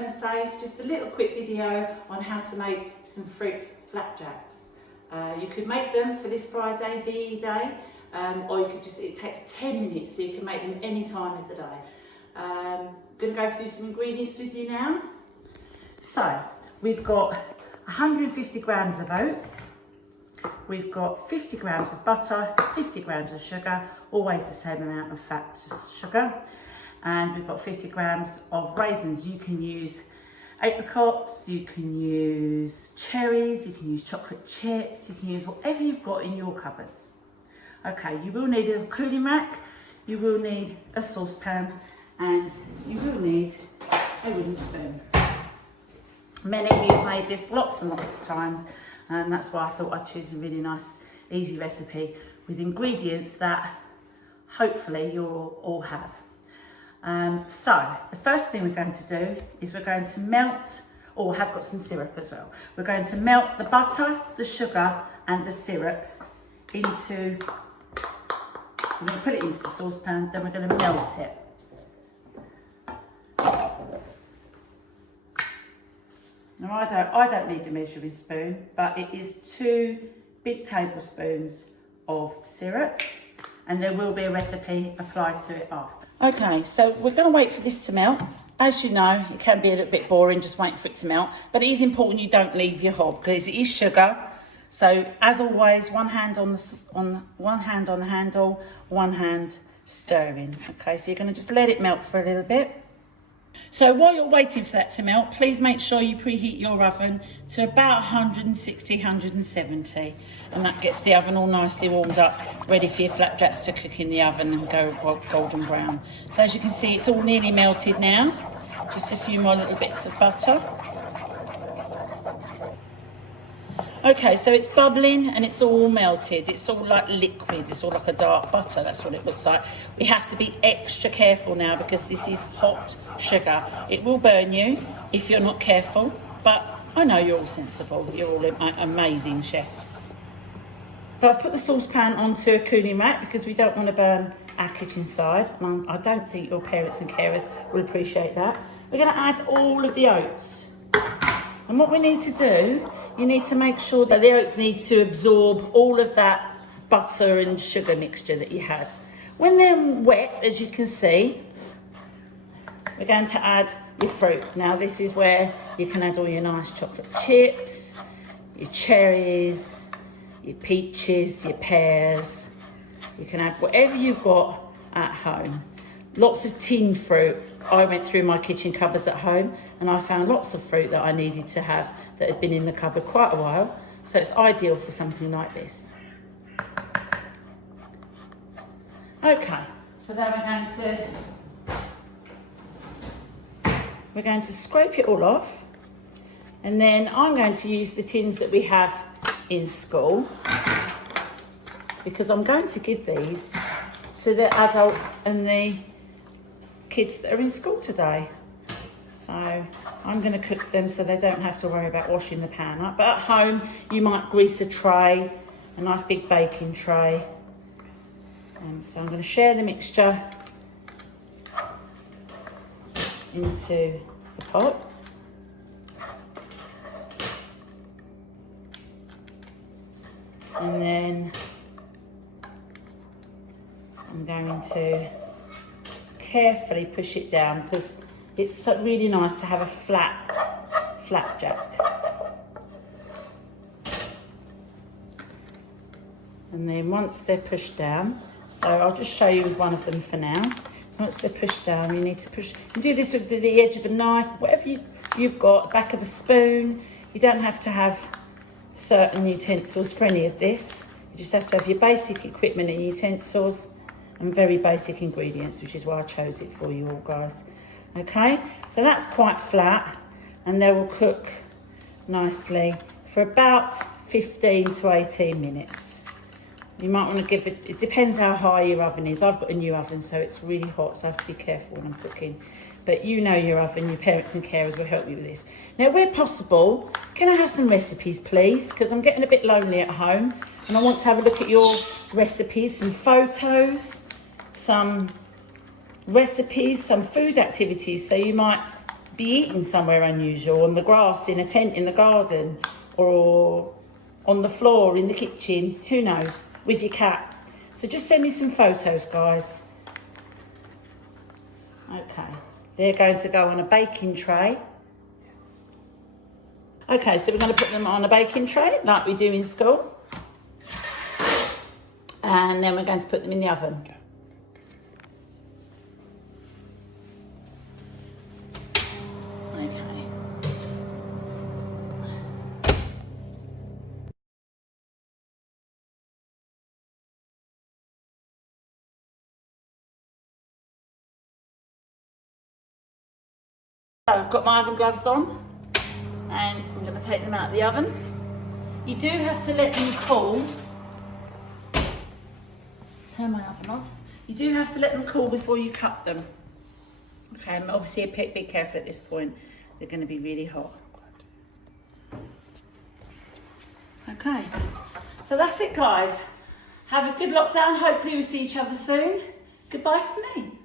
fun and safe, just a little quick video on how to make some fruit flapjacks. You could make them for this Friday, VE Day, or you could just, it takes 10 minutes, so you can make them any time of the day. I'm going to go through some ingredients with you now. So, we've got 150 grams of oats, we've got 50 grams of butter, 50 grams of sugar, always the same amount of fat to sugar, and we've got 50 grams of raisins. You can use apricots, you can use cherries, you can use chocolate chips, you can use whatever you've got in your cupboards. Okay, you will need a cooling rack, you will need a saucepan, and you will need a wooden spoon. Many of you have made this lots and lots of times, and that's why I thought I'd choose a really nice, easy recipe with ingredients that hopefully you'll all have. So the first thing we're going to do is we're going to melt, or have got some syrup as well. We're going to melt the butter, the sugar and the syrup into, we're going to put it into the saucepan, then we're going to melt it. Now I don't need a measuring spoon, but it is 2 big tablespoons of syrup, and there will be a recipe applied to it after. Okay, so we're going to wait for this to melt. As you know, it can be a little bit boring just waiting for it to melt, but it is important you don't leave your hob because it is sugar. So as always, one hand on the handle, one hand stirring. Okay, so you're going to just let it melt for a little bit. So while you're waiting for that to melt, please make sure you preheat your oven to about 160, 170. And that gets the oven all nicely warmed up, ready for your flapjacks to cook in the oven and go golden brown. So as you can see, it's all nearly melted now. Just a few more little bits of butter. Okay, so it's bubbling and it's all melted. It's all like liquid. It's all like a dark butter. That's what it looks like. We have to be extra careful now because this is hot sugar. It will burn you if you're not careful, but I know you're all sensible. You're all amazing chefs. So I've put the saucepan onto a cooling rack because we don't want to burn our kitchen side. I don't think your parents and carers will appreciate that. We're going to add all of the oats. And what we need to do, you need to make sure that the oats need to absorb all of that butter and sugar mixture that you had. When they're wet, as you can see, we're going to add your fruit. Now this is where you can add all your nice chocolate chips, your cherries, your peaches, your pears. You can add whatever you've got at home. Lots of tinned fruit. I went through my kitchen cupboards at home and I found lots of fruit that I needed to have that had been in the cupboard quite a while. So it's ideal for something like this. Okay, so then we're going to scrape it all off, and then I'm going to use the tins that we have in school because I'm going to give these to the adults and the kids that are in school today. So I'm going to cook them so they don't have to worry about washing the pan up. But at home, you might grease a tray, a nice big baking tray. And so I'm going to share the mixture into the pots. And then I'm going to carefully push it down because it's really nice to have a flat flapjack. And then once they're pushed down, so I'll just show you with one of them for now. So once they're pushed down, you need to push, you do this with the edge of a knife, whatever you've got, the back of a spoon. You don't have to have certain utensils for any of this. You just have to have your basic equipment and utensils and very basic ingredients, which is why I chose it for you all, guys. Okay, so that's quite flat, and they will cook nicely for about 15 to 18 minutes. You might want to give it, it depends how high your oven is. I've got a new oven, so it's really hot, so I have to be careful when I'm cooking. But you know your oven, your parents and carers will help you with this. Now, where possible, can I have some recipes, please? Because I'm getting a bit lonely at home, and I want to have a look at your recipes, some photos, some recipes, some food activities. So you might be eating somewhere unusual, on the grass, in a tent in the garden, or on the floor in the kitchen, who knows, with your cat. So just send me some photos, guys. Okay, they're going to go on a baking tray. Okay, so we're going to put them on a baking tray like we do in school. And then we're going to put them in the oven. Okay. So I've got my oven gloves on and I'm going to take them out of the oven. You do have to let them cool. Turn my oven off. You do have to let them cool before you cut them. Okay, and obviously be careful at this point. They're going to be really hot. Okay, so that's it, guys. Have a good lockdown. Hopefully we'll see each other soon. Goodbye from me.